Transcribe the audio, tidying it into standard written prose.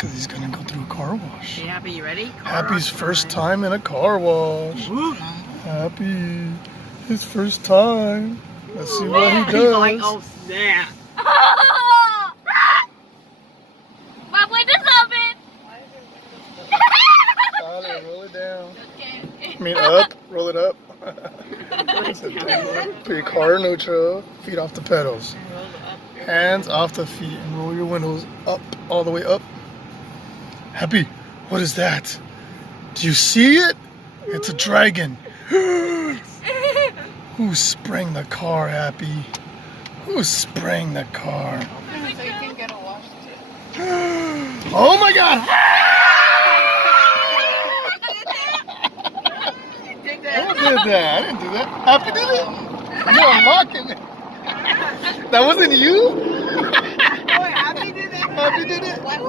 because he's gonna go through a car wash. Okay, Happy, you ready? Happy's first time in a car wash. Happy, his first time. Let's see what he does. He's like, oh snap. My windows open. Tyler, roll it down. Okay. I mean up, roll it up. Put your car neutral, feet off the pedals. Hands off the feet and roll your windows up, all the way up. Happy, what is that? Do you see it? It's a dragon. Who sprang the car, Happy? Who sprang the car? So you can get a wash too. Oh my God! Who did that? I didn't do that. Happy did it? You're unlocking it. That wasn't you? Oh, Happy did it? Happy did it?